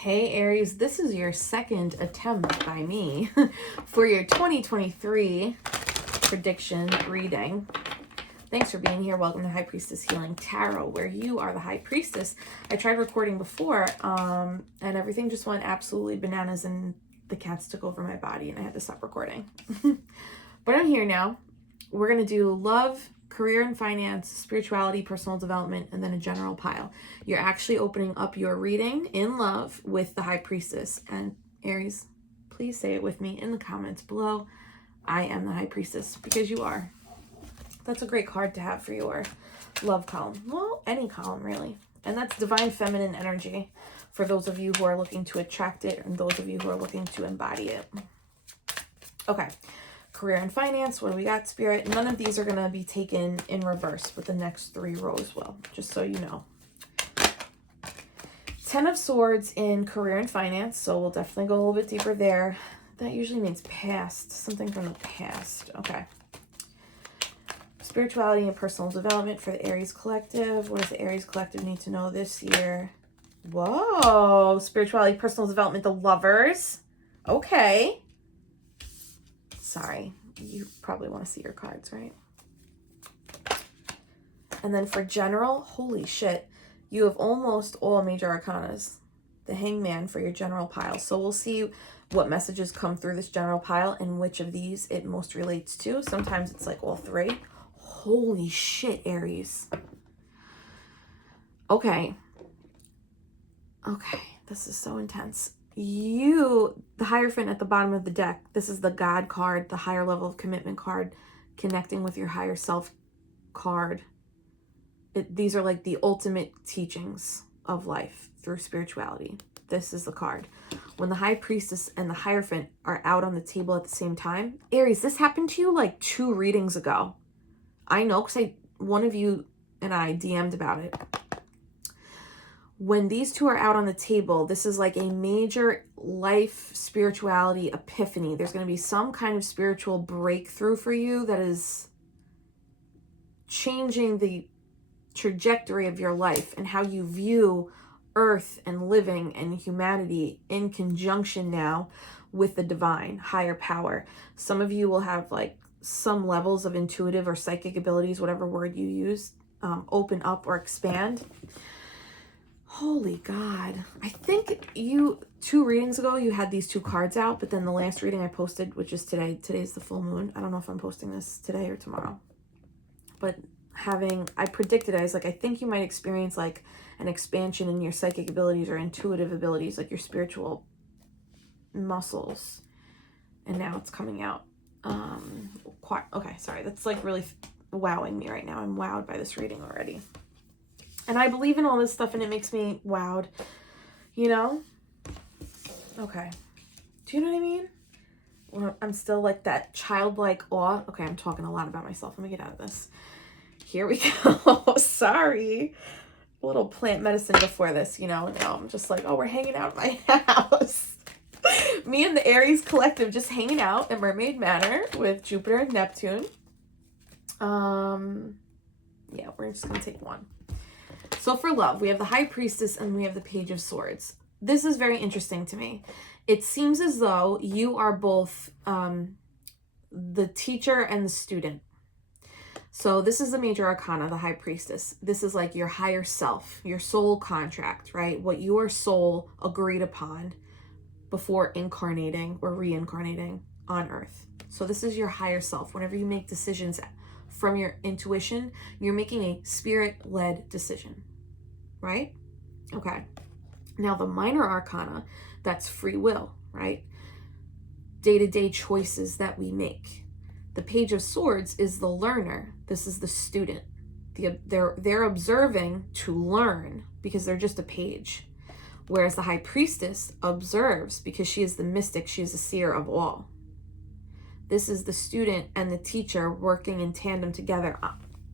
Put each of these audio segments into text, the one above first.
Hey Aries, this is your second attempt by me for your 2023 prediction reading. Thanks for being here. Welcome to High Priestess Healing Tarot, where you are the High Priestess. I tried recording before, and everything just went absolutely bananas, and the cats took over my body, and I had to stop recording. But I'm here now. We're going to do love, career and finance, spirituality, personal development, and then a general pile. You're actually opening up your reading in love with the High Priestess. And Aries, please say it with me in the comments below. I am the High Priestess, because you are. That's a great card to have for your love column. Well, any column really. And that's divine feminine energy for those of you who are looking to attract it and those of you who are looking to embody it. Okay. Career and finance, what do we got, Spirit? None of these are going to be taken in reverse, but the next three rows will, just so you know. 10 of Swords in career and finance, so we'll definitely go a little bit deeper there. That usually means past, something from the past. Okay. Spirituality and personal development for the Aries Collective. What does the Aries Collective need to know this year? Whoa! Spirituality, personal development, the Lovers. Okay. Sorry, you probably want to see your cards, right? And then for general, holy shit, you have almost all major arcanas. The Hangman for your general pile. So we'll see what messages come through this general pile and which of these it most relates to. Sometimes it's like all three. Holy shit, Aries. Okay. Okay, this is so intense. The Hierophant at the bottom of the deck, this is the God card, the higher level of commitment card, connecting with your higher self card. These are like the ultimate teachings of life through spirituality. This is the card. When the High Priestess and the Hierophant are out on the table at the same time, Aries, this happened to you like 2 readings ago. I know, because one of you and I DM'd about it. When these two are out on the table, this is like a major life spirituality epiphany. There's going to be some kind of spiritual breakthrough for you that is changing the trajectory of your life and how you view earth and living and humanity in conjunction now with the divine, higher power. Some of you will have like some levels of intuitive or psychic abilities, whatever word you use, open up or expand. Holy God. I think 2 readings ago, you had these 2 cards out, but then the last reading I posted, which is today's the full moon. I don't know if I'm posting this today or tomorrow, but I predicted, I was like, I think you might experience like an expansion in your psychic abilities or intuitive abilities, like your spiritual muscles. And now it's coming out. Okay, sorry. That's like really wowing me right now. I'm wowed by this reading already. And I believe in all this stuff and it makes me wowed, you know? Okay. Do you know what I mean? Well, I'm still like that childlike awe. Okay, I'm talking a lot about myself. Let me get out of this. Here we go. Sorry. A little plant medicine before this, you know? Now I'm just like, oh, we're hanging out at my house. Me and the Aries Collective just hanging out at Mermaid Manor with Jupiter and Neptune. Yeah, we're just going to take one. So for love, we have the High Priestess and we have the Page of Swords. This is very interesting to me. It seems as though you are both the teacher and the student. So this is the major arcana, the High Priestess. This is like your higher self, your soul contract, right? What your soul agreed upon before incarnating or reincarnating on Earth. So this is your higher self. Whenever you make decisions from your intuition, you're making a spirit-led decision, right? Okay. Now the minor arcana, that's free will, right? Day-to-day choices that we make. The Page of Swords is the learner. This is the student. They're observing to learn because they're just a page. Whereas the High Priestess observes because she is the mystic. She is the seer of all. This is the student and the teacher working in tandem together.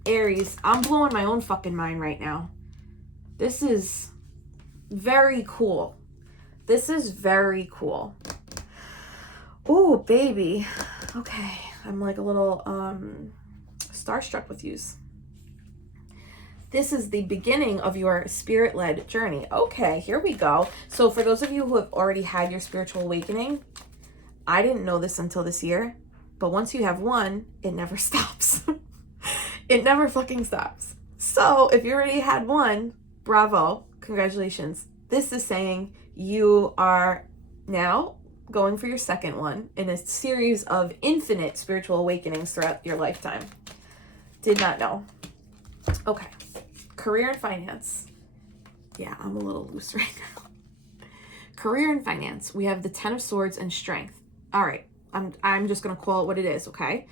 Aries, I'm blowing my own fucking mind right now. This is very cool. This is very cool. Oh, baby. Okay. I'm like a little starstruck with yous. This is the beginning of your spirit-led journey. Okay, here we go. So for those of you who have already had your spiritual awakening, I didn't know this until this year, but once you have one, it never stops. It never fucking stops. So if you already had one, bravo, congratulations. This is saying you are now going for your second one in a series of infinite spiritual awakenings throughout your lifetime. Did not know. Okay. Career and finance. Yeah, I'm a little loose right now. Career and finance. We have the 10 of Swords and Strength. All right. I'm just going to call it what it is, okay?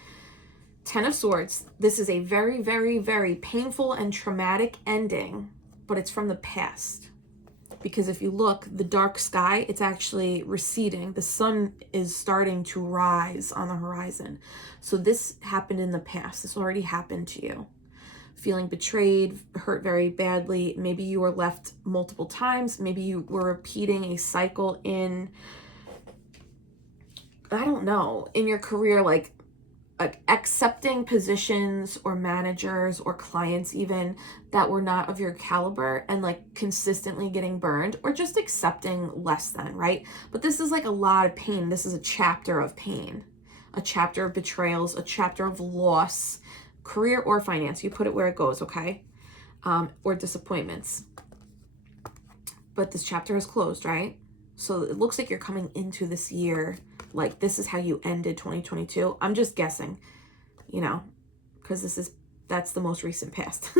10 of Swords. This is a very, very, very painful and traumatic ending, but it's from the past. Because if you look, the dark sky, it's actually receding. The sun is starting to rise on the horizon. So this happened in the past. This already happened to you. Feeling betrayed, hurt very badly. Maybe you were left multiple times. Maybe you were repeating a cycle in, I don't know, in your career, like accepting positions or managers or clients even that were not of your caliber and like consistently getting burned, or just accepting less than, right? But this is like a lot of pain. This is a chapter of pain, a chapter of betrayals, a chapter of loss, career or finance. You put it where it goes, okay? Or disappointments. But this chapter is closed, right? So it looks like you're coming into this year like this is how you ended 2022. I'm just guessing, you know, because that's the most recent past.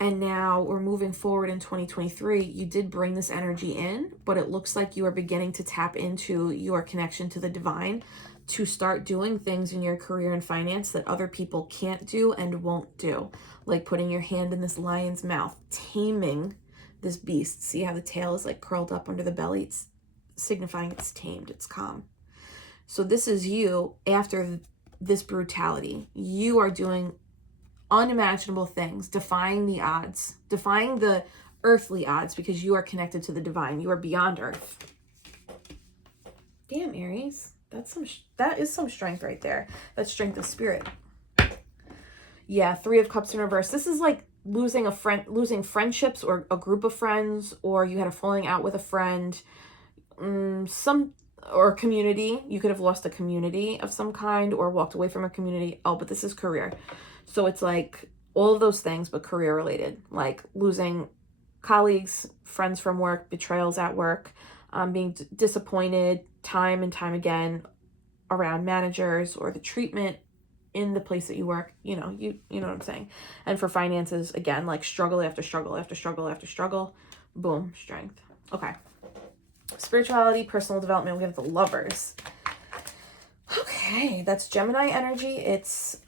And now we're moving forward in 2023. You did bring this energy in, but it looks like you are beginning to tap into your connection to the divine to start doing things in your career and finance that other people can't do and won't do. Like putting your hand in this lion's mouth, taming this beast. See how the tail is like curled up under the belly? It's signifying it's tamed, it's calm. So this is you after this brutality. You are doing unimaginable things, defying the odds, defying the earthly odds, because you are connected to the divine. You are beyond earth. Damn, Aries. That is some strength right there. That's strength of spirit. Yeah, 3 of Cups in reverse. This is like losing friendships or a group of friends, or you had a falling out with a friend, or community. You could have lost a community of some kind or walked away from a community. Oh, but this is career. So it's like all of those things, but career related, like losing colleagues, friends from work, betrayals at work, being disappointed time and time again around managers or the treatment in the place that you work. You know what I'm saying. And for finances, again, like struggle after struggle after struggle after struggle. Boom, strength. Okay. Spirituality, personal development. We have the Lovers. Okay, that's Gemini energy. It's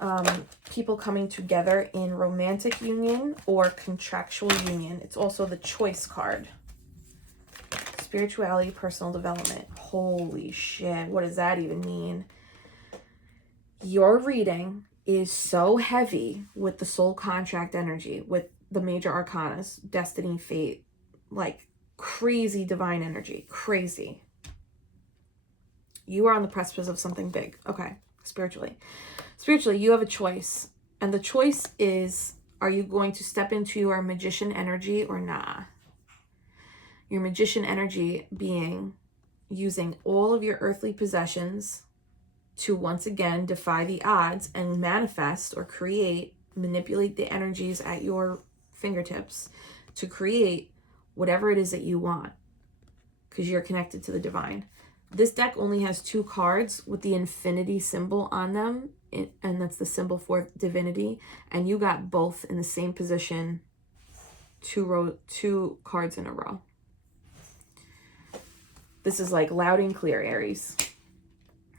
people coming together in romantic union or contractual union. It's also the Choice card. Spirituality, personal development. Holy shit, what does that even mean? Your reading is so heavy with the soul contract energy, with the major arcanas, destiny, fate, like crazy divine energy, crazy. You are on the precipice of something big. Okay, spiritually, you have a choice. And the choice is, are you going to step into your magician energy or nah? Your magician energy being using all of your earthly possessions to once again defy the odds and manifest or create, manipulate the energies at your fingertips to create whatever it is that you want, because you're connected to the divine. This deck only has 2 cards with the infinity symbol on them, and that's the symbol for divinity, and you got both in the same position, 2 cards in a row. This is like loud and clear, Aries.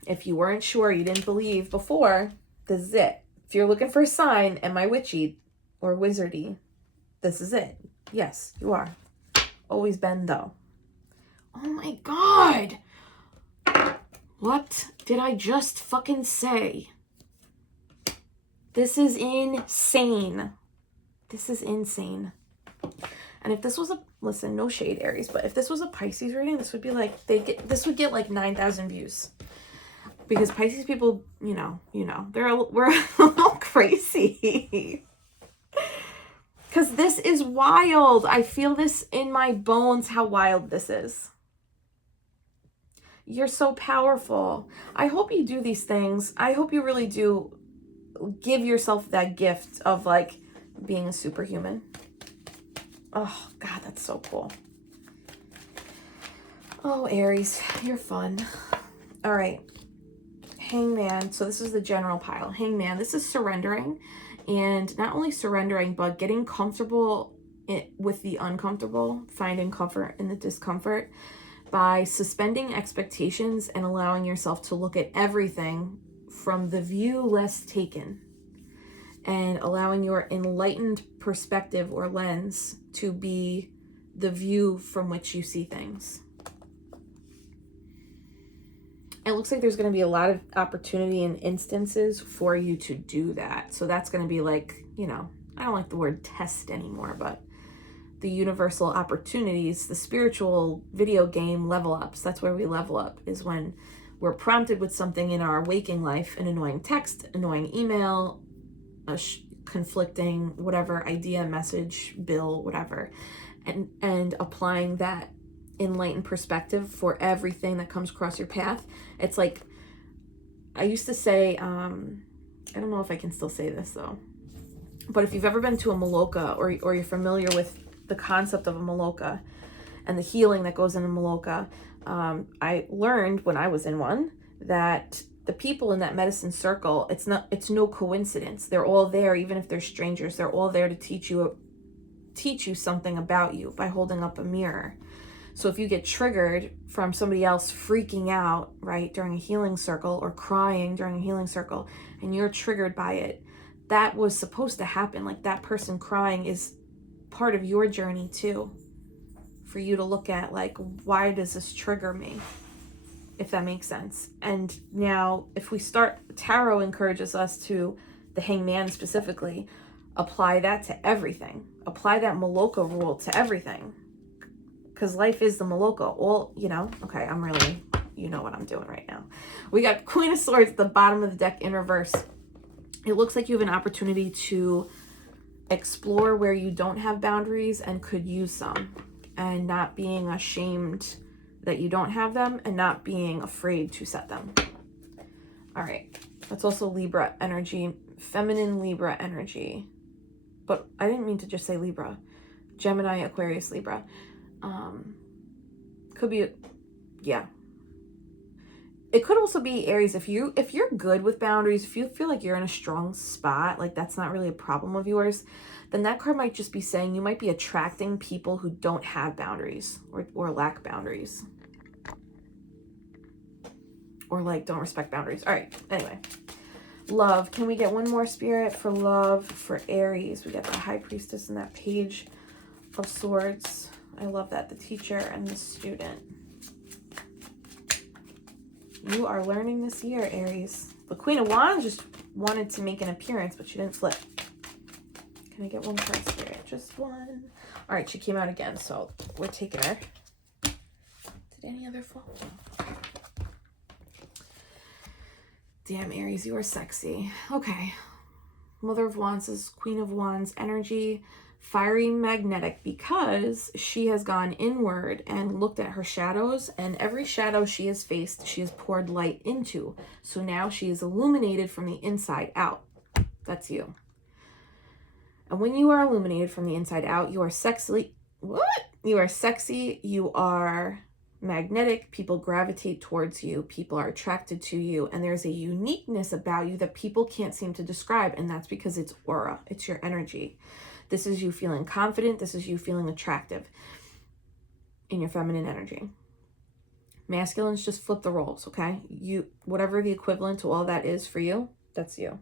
If you weren't sure, you didn't believe before, this is it. If you're looking for a sign, am I witchy or wizardy? This is it. Yes, you are. Always been, though. Oh my God. What did I just fucking say? This is insane. This is insane. And if this was listen, no shade, Aries, but if this was a Pisces reading, this would be like, this would get like 9,000 views. Because Pisces people, we're a little crazy. Because this is wild. I feel this in my bones, how wild this is. You're so powerful. I hope you do these things. I hope you really do give yourself that gift of like being a superhuman. Oh, God, that's so cool. Oh, Aries, you're fun. All right. Hangman. So this is the general pile. Hangman. This is surrendering. And not only surrendering, but getting comfortable with the uncomfortable, finding comfort in the discomfort by suspending expectations and allowing yourself to look at everything from the view less taken, and allowing your enlightened perspective or lens to be the view from which you see things. It looks like there's going to be a lot of opportunity and instances for you to do that. So that's going to be like, you know, I don't like the word test anymore, but the universal opportunities, the spiritual video game level ups. That's where we level up, is when we're prompted with something in our waking life, an annoying text, annoying email, a conflicting whatever idea, message, bill, whatever, and applying that enlightened perspective for everything that comes across your path. It's like, I used to say, I don't know if I can still say this though, but if you've ever been to a Maloka, or you're familiar with the concept of a Maloka and the healing that goes in a Maloka, I learned when I was in one that the people in that medicine circle, it's no coincidence. They're all there, even if they're strangers. They're all there to teach you something about you by holding up a mirror. So if you get triggered from somebody else freaking out, right, during a healing circle, or crying during a healing circle, and you're triggered by it, that was supposed to happen. Like, that person crying is part of your journey too, for you to look at, like, why does this trigger me, if that makes sense. And now if we start, tarot encourages us to, the Hangman specifically, apply that to everything. Apply that Maloka rule to everything, because life is the Maloka. All, you know, okay, I'm really, you know what I'm doing right now. We got Queen of Swords at the bottom of the deck in reverse. It looks like you have an opportunity to explore where you don't have boundaries and could use some, and not being ashamed that you don't have them, and not being afraid to set them. All right, that's also Libra energy, feminine Libra energy, but I didn't mean to just say Libra. Gemini, Aquarius, Libra. Could be, yeah. It could also be Aries. If you're good with boundaries, if you feel like you're in a strong spot, like that's not really a problem of yours, then that card might just be saying you might be attracting people who don't have boundaries, or lack boundaries, or like don't respect boundaries. All right, anyway. Love. Can we get one more spirit for love for Aries? We got the High Priestess and that Page of Swords. I love that. The teacher and the student. You are learning this year, Aries. The Queen of Wands just wanted to make an appearance, but she didn't flip. Can I get one card, spirit? Just one. All right, she came out again, so we're taking her. Did any other fall? Okay. Damn, Aries, you are sexy. Okay. Mother of Wands is Queen of Wands energy. Fiery, magnetic, because she has gone inward and looked at her shadows, and every shadow she has faced, she has poured light into. So now she is illuminated from the inside out. That's you. And when you are illuminated from the inside out, you are sexy. What? You are sexy. You are magnetic. People gravitate towards you. People are attracted to you. And there's a uniqueness about you that people can't seem to describe. And that's because it's aura. It's your energy. This is you feeling confident. This is you feeling attractive in your feminine energy. Masculines, just flip the roles, okay? You, whatever the equivalent to all that is for you, that's you.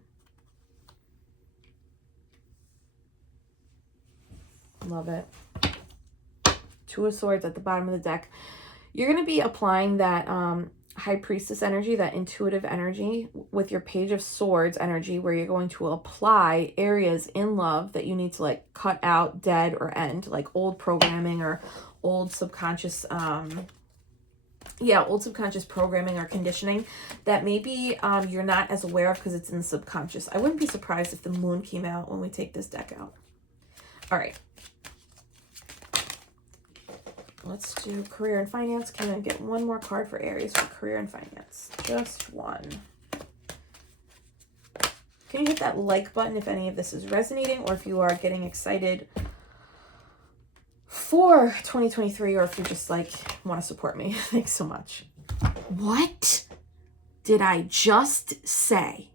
Love it. Two of Swords at the bottom of the deck. You're going to be applying that High Priestess energy, that intuitive energy, with your Page of Swords energy, where you're going to apply areas in love that you need to like cut out, dead, or end, like old programming or old subconscious, old subconscious programming or conditioning that maybe you're not as aware of because it's in the subconscious. I wouldn't be surprised if the Moon came out when we take this deck out. All right. Let's do career and finance. Can I get one more card for Aries for career and finance? Just one. Can you hit that like button if any of this is resonating, or if you are getting excited for 2023, or if you just like want to support me? Thanks so much. What did I just say?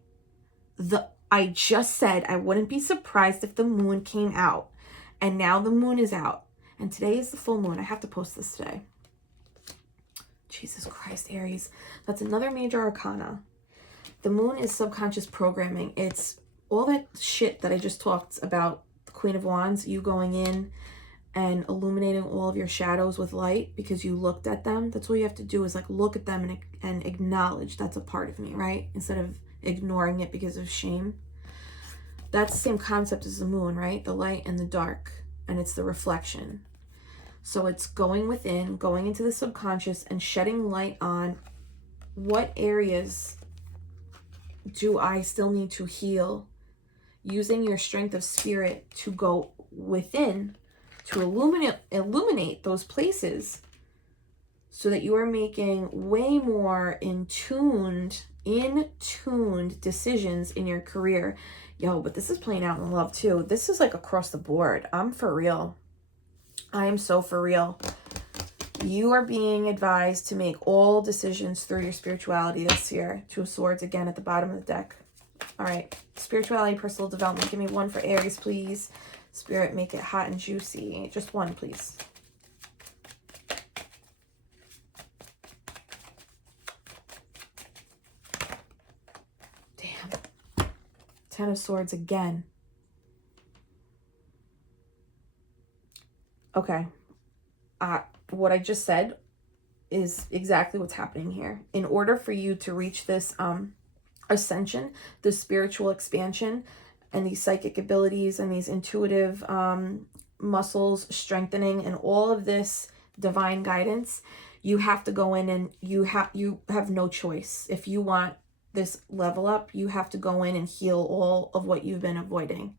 I just said I wouldn't be surprised if the moon came out, and now the moon is out, and today is the full moon. I have to post this today. Jesus Christ, Aries. That's another major arcana. The moon is subconscious programming. It's all that shit that I just talked about. The Queen of Wands, you going in and illuminating all of your shadows with light because you looked at them. That's all you have to do, is like look at them and acknowledge that's a part of me, right? Instead of ignoring it because of shame. That's the same concept as the moon, right? The light and the dark, and it's the reflection. So it's going within, going into the subconscious and shedding light on what areas do I still need to heal, using your strength of spirit to go within to illuminate those places so that you are making way more in tuned decisions in your career. Yo, but this is playing out in love too. This is like across the board. I'm for real. I am so for real. You are being advised to make all decisions through your spirituality this year. Two of Swords again at the bottom of the deck. All right. Spirituality, personal development. Give me one for Aries, please. Spirit, make it hot and juicy. Just one, please. Damn. Ten of Swords again. Okay. What I just said is exactly what's happening here. In order for you to reach this ascension, this spiritual expansion, and these psychic abilities and these intuitive muscles strengthening and all of this divine guidance, you have to go in and you have no choice. If you want this level up, you have to go in and heal all of what you've been avoiding.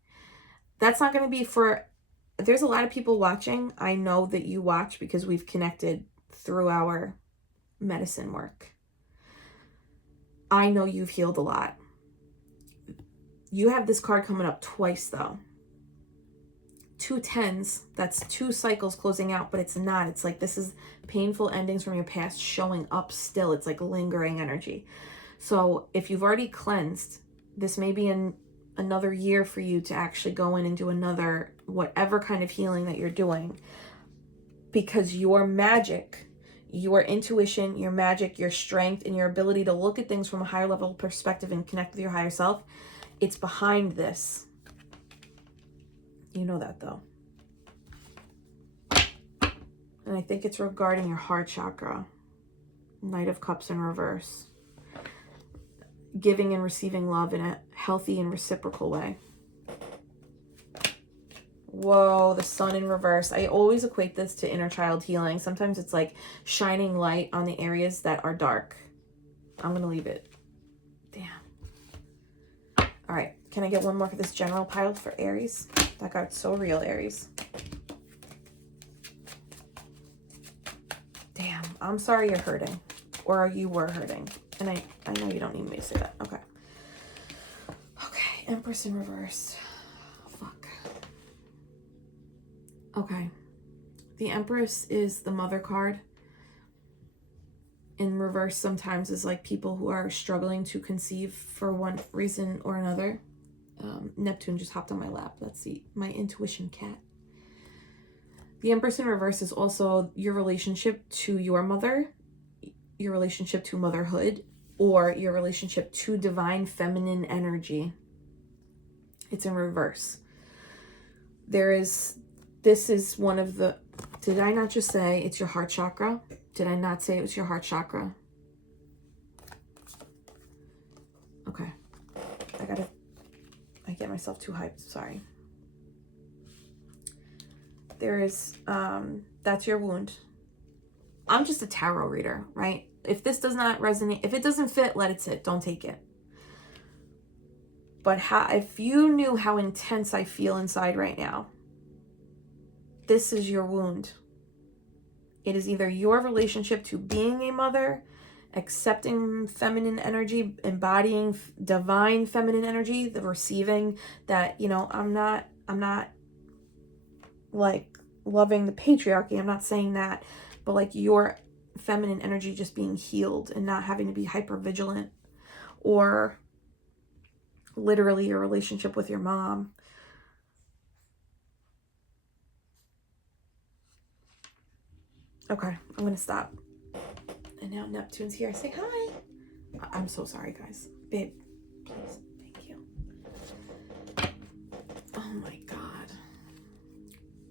That's not going to be for... There's a lot of people watching. I know that you watch because we've connected through our medicine work. I know you've healed a lot. You have this card coming up twice though. 2 tens, that's 2 cycles closing out, but it's not. It's like this is painful endings from your past showing up still. It's like lingering energy. So if you've already cleansed, this may be another year for you to actually go in and do another whatever kind of healing that you're doing, because your magic, your intuition, your magic, your strength, and your ability to look at things from a higher level perspective and connect with your higher self, it's behind this. You know that though. And I think it's regarding your heart chakra. Knight of Cups in reverse. Giving and receiving love in a healthy and reciprocal way. Whoa, the Sun in reverse. I always equate this to inner child healing. Sometimes it's like shining light on the areas that are dark. I'm going to leave it. Damn. All right. Can I get one more for this general pile for Aries? That got so real, Aries. Damn. I'm sorry you're hurting. Or you were hurting. And I know you don't need me to say that. Okay. Okay. Empress in reverse. Fuck. Okay. The Empress is the mother card. In reverse sometimes is like people who are struggling to conceive for one reason or another. Neptune just hopped on my lap. That's my intuition cat. The Empress in reverse is also your relationship to your mother, your relationship to motherhood, or your relationship to divine feminine energy. It's in reverse. This is one of the... Did I not just say it's your heart chakra? Did I not say it was your heart chakra? Okay. I get myself too hyped. Sorry. There is... that's your wound. I'm just a tarot reader, right? If this does not resonate, if it doesn't fit, let it sit. Don't take it. But if you knew how intense I feel inside right now, This is your wound. It is either your relationship to being a mother, accepting feminine energy, embodying divine feminine energy, the receiving that, you know, I'm not like loving the patriarchy. I'm not saying that, but like your feminine energy just being healed and not having to be hyper vigilant, or literally your relationship with your mom. Okay, I'm gonna stop. And now Neptune's here. Say hi. I'm so sorry, guys. Babe, please. Thank you. Oh my God.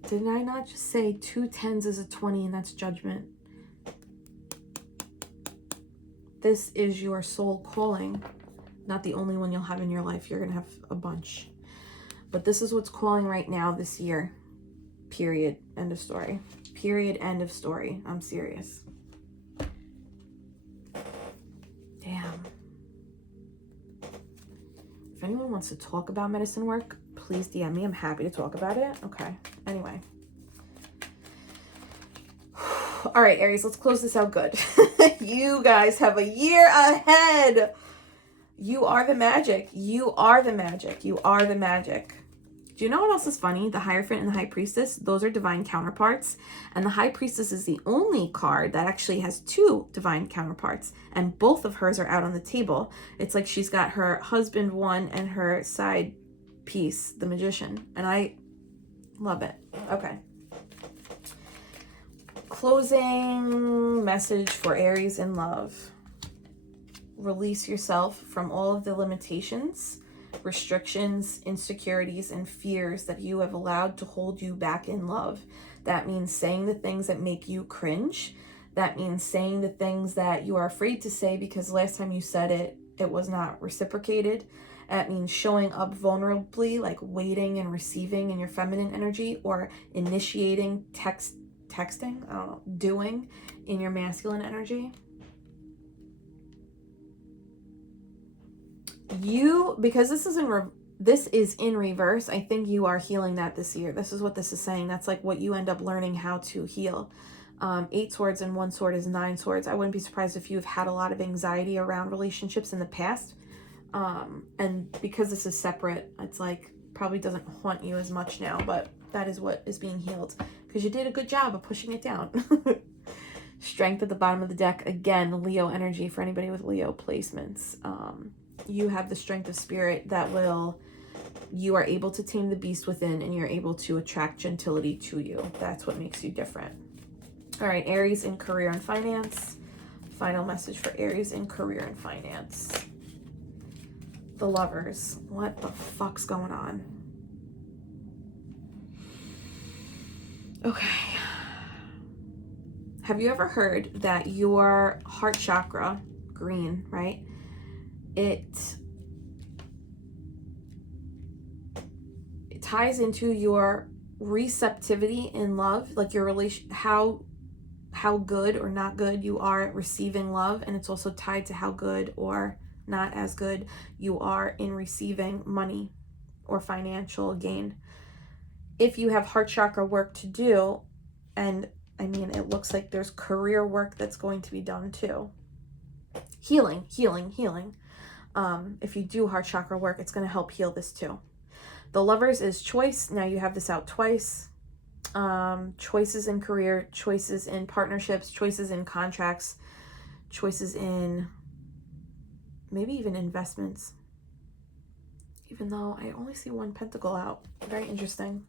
Didn't I not just say 2 10s is a 20 and that's judgment? This is your soul calling. Not the only one you'll have in your life. You're going to have a bunch. But this is what's calling right now this year. Period. End of story. Period. End of story. I'm serious. Damn. If anyone wants to talk about medicine work, please DM me. I'm happy to talk about it. Okay. Anyway. All right, Aries, let's close this out good. You guys have a year ahead. You are the magic. You are the magic. You are the magic. Do you know what else is funny? The Hierophant and the High Priestess, those are divine counterparts. And the High Priestess is the only card that actually has 2 divine counterparts. And both of hers are out on the table. It's like she's got her husband one and her side piece, the Magician. And I love it. Okay. Closing message for Aries in love. Release yourself from all of the limitations, restrictions, insecurities, and fears that you have allowed to hold you back in love. That means saying the things that make you cringe. That means saying the things that you are afraid to say because last time you said it, it was not reciprocated. That means showing up vulnerably, like waiting and receiving in your feminine energy, or initiating texting, I don't know, doing in your masculine energy. Because this is in reverse, I think you are healing that this year. This is what this is saying. That's like what you end up learning how to heal. 8 swords and 1 sword is 9 swords. I wouldn't be surprised if you've had a lot of anxiety around relationships in the past. And because this is separate, it's like probably doesn't haunt you as much now, but that is what is being healed because you did a good job of pushing it down. Strength at the bottom of the deck. Again, Leo energy for anybody with Leo placements. You have the strength of spirit that you are able to tame the beast within, and you're able to attract gentility to you. That's what makes you different. All right, Aries in career and finance. Final message for Aries in career and finance. The Lovers. What the fuck's going on? Okay. Have you ever heard that your heart chakra, green, right? It ties into your receptivity in love, like your relation, how good or not good you are at receiving love, and it's also tied to how good or not as good you are in receiving money or financial gain. If you have heart chakra work to do, and I mean, it looks like there's career work that's going to be done too. Healing. If you do heart chakra work, it's going to help heal this too. The Lovers is choice. Now you have this out twice. Choices in career, choices in partnerships, choices in contracts, choices in maybe even investments. Even though I only see 1 pentacle out. Very interesting.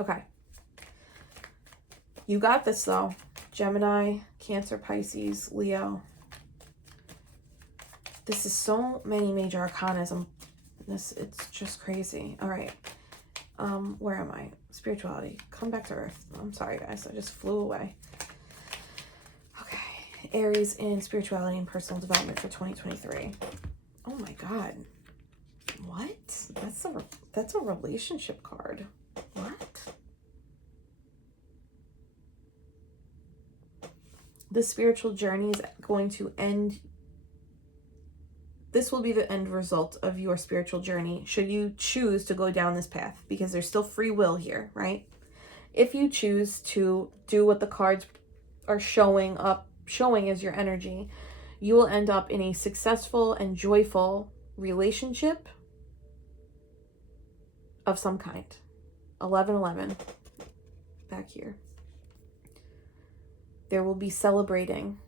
Okay. You got this though. Gemini, Cancer, Pisces, Leo. This is so many major arcanas. It's just crazy. All right. Where am I? Spirituality. Come back to earth. I'm sorry, guys. I just flew away. Okay. Aries in spirituality and personal development for 2023. Oh my God. What? That's a relationship card. What? The spiritual journey is going to end. This will be the end result of your spiritual journey, should you choose to go down this path, because there's still free will here, right? If you choose to do what the cards are showing as your energy, you will end up in a successful and joyful relationship of some kind. 1111 back here. There will be celebrating,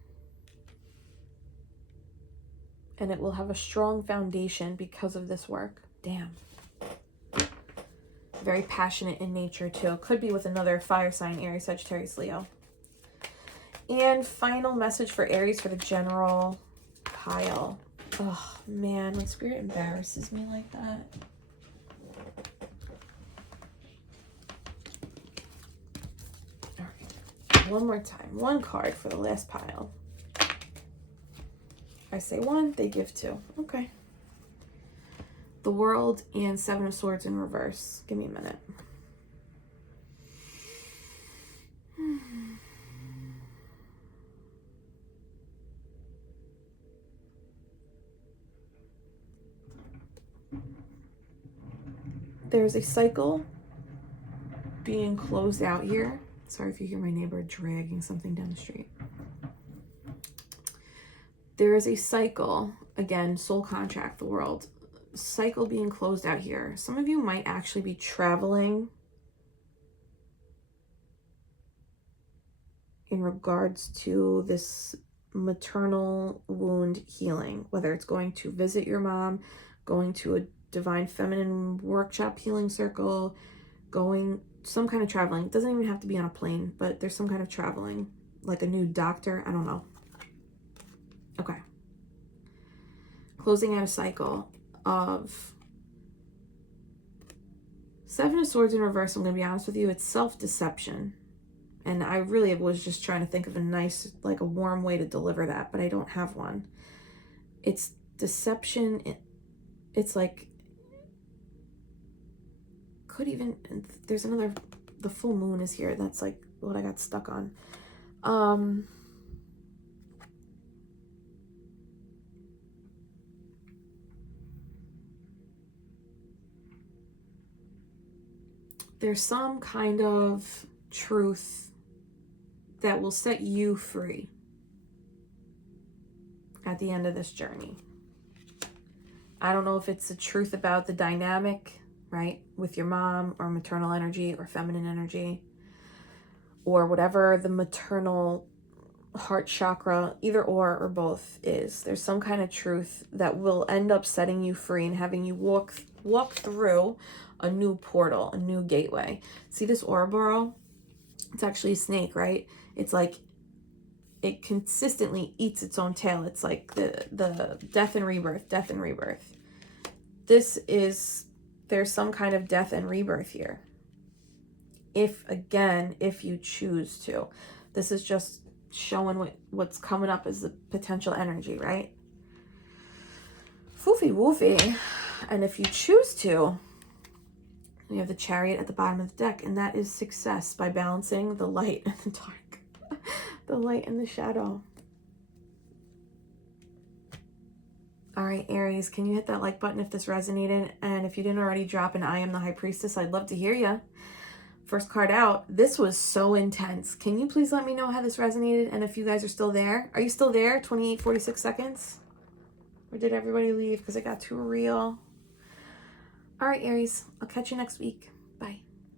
and it will have a strong foundation because of this work. Damn. Very passionate in nature too. Could be with another fire sign, Aries, Sagittarius, Leo. And final message for Aries for the general pile. Oh man, my spirit embarrasses me like that. All right, one more time. One card for the last pile. I say one, they give two. Okay. The World and Seven of Swords in reverse. Give me a minute. There's a cycle being closed out here. Sorry if you hear my neighbor dragging something down the street. There is a cycle, again, soul contract, the World. Cycle being closed out here. Some of you might actually be traveling in regards to this maternal wound healing, whether it's going to visit your mom, going to a divine feminine workshop healing circle, going some kind of traveling. It doesn't even have to be on a plane, but there's some kind of traveling, like a new doctor. I don't know. Okay. Closing out a cycle of Seven of Swords in reverse. I'm going to be honest with you. It's self-deception. And I really was just trying to think of a nice, like a warm way to deliver that, but I don't have one. It's deception. It's like, could even, there's another, the full moon is here. That's like what I got stuck on. There's some kind of truth that will set you free at the end of this journey. I don't know if it's the truth about the dynamic, right, with your mom, or maternal energy or feminine energy, or whatever the maternal heart chakra, either or both is. There's some kind of truth that will end up setting you free and having you walk through a new portal, a new gateway. See this Ouroboros? It's actually a snake, right? It's like it consistently eats its own tail. It's like the death and rebirth, death and rebirth. This is, there's some kind of death and rebirth here. If you choose to. This is just showing what's coming up as the potential energy, right? Foofy woofy. And if you choose to, we have the Chariot at the bottom of the deck, and that is success by balancing the light and the dark. The light and the shadow. All right, Aries, can you hit that like button if this resonated? And if you didn't already drop an I am the High Priestess, I'd love to hear you. First card out. This was so intense. Can you please let me know how this resonated? And if you guys are still there. Are you still there? 28, 46 seconds? Or did everybody leave because it got too real? All right, Aries, I'll catch you next week. Bye.